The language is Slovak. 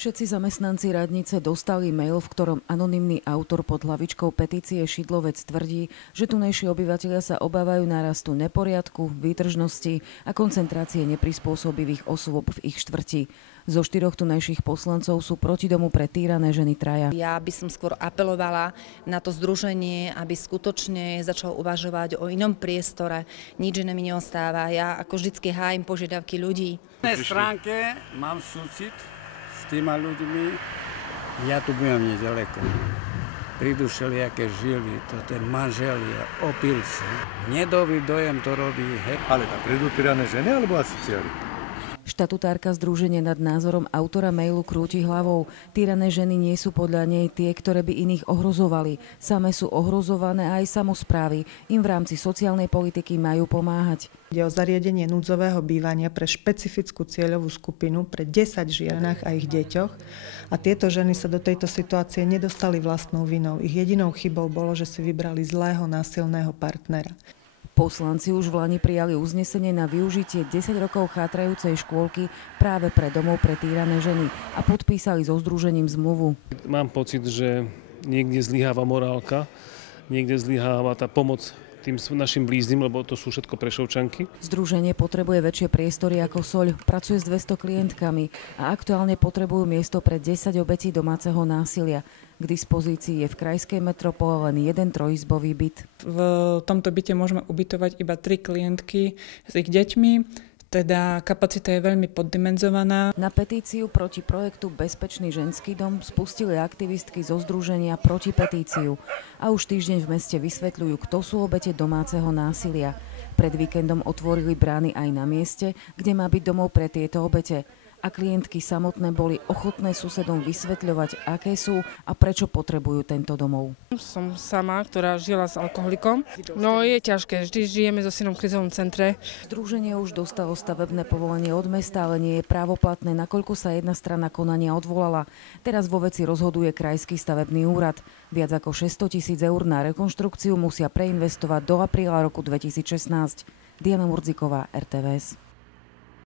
Všetci zamestnanci radnice dostali mail, v ktorom anonymný autor pod hlavičkou petície Šidlovec tvrdí, že tunejší obyvatelia sa obávajú nárastu neporiadku, výtržnosti a koncentrácie neprispôsobivých osôb v ich štvrti. Zo 4 tunajších poslancov sú proti domu pre týrané ženy 3. Ja by som skôr apelovala na to združenie, aby skutočne začalo uvažovať o inom priestore. Nič iné mi neostáva. Ja ako vždycky hájim požiadavky ľudí. Na stránke mám súcit s týma ľuďmi. Ja tu budem nedaleko. Prídu všelijaké žily, to je manželia, opilci. Nedový dojem to robí. Ale tam prídu týrané ženy alebo asociáli? Štatutárka združenia nad názorom autora mailu krúti hlavou. Týrané ženy nie sú podľa nej tie, ktoré by iných ohrozovali. Same sú ohrozované a aj samosprávy. Im v rámci sociálnej politiky majú pomáhať. Ide o zariadenie núdzového bývania pre špecifickú cieľovú skupinu, pre 10 žienach a ich deťoch. A tieto ženy sa do tejto situácie nedostali vlastnou vinou. Ich jedinou chybou bolo, že si vybrali zlého násilného partnera. Poslanci už v lani prijali uznesenie na využitie 10 rokov chátrajúcej škôlky práve pre domov pre týrané ženy a podpísali so združením zmluvu. Mám pocit, že niekde zlyháva morálka, niekde zlyháva tá pomoc tým našim blíznym, lebo to sú všetko Prešovčanky. Združenie potrebuje väčšie priestory ako Soľ, pracuje s 200 klientkami a aktuálne potrebujú miesto pre 10 obetí domáceho násilia. K dispozícii je v krajskej metropole len jeden trojizbový byt. V tomto byte môžeme ubytovať iba 3 klientky s ich deťmi, teda kapacita je veľmi poddimenzovaná. Na petíciu proti projektu Bezpečný ženský dom spustili aktivistky zo združenia Proti petíciu a už týždeň v meste vysvetľujú, kto sú obete domáceho násilia. Pred víkendom otvorili brány aj na mieste, kde má byť domov pre tieto obete. A klientky samotné boli ochotné susedom vysvetľovať, aké sú a prečo potrebujú tento domov. Som sama, ktorá žila s alkoholikom. No je ťažké, vždy žijeme so synom v krizovom centre. Združenie už dostalo stavebné povolenie od mesta, ale nie je právoplatné, nakoľko sa jedna strana konania odvolala. Teraz vo veci rozhoduje Krajský stavebný úrad. Viac ako 600 000 eur na rekonštrukciu musia preinvestovať do apríla roku 2016. Diana Murdziková, RTVS.